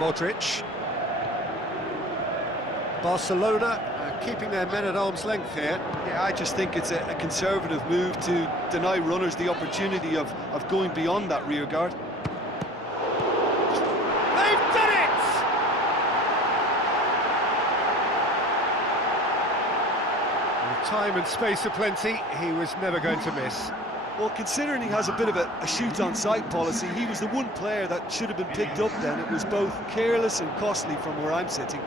Modric. Barcelona keeping their men at arm's length here. Yeah, I just think it's a conservative move to deny runners the opportunity of going beyond that rear guard. They've done it! With time and space aplenty, he was never going to miss. Well, considering he has a bit of a shoot-on-sight policy, he was the one player that should have been picked up then. It was both careless and costly from where I'm sitting.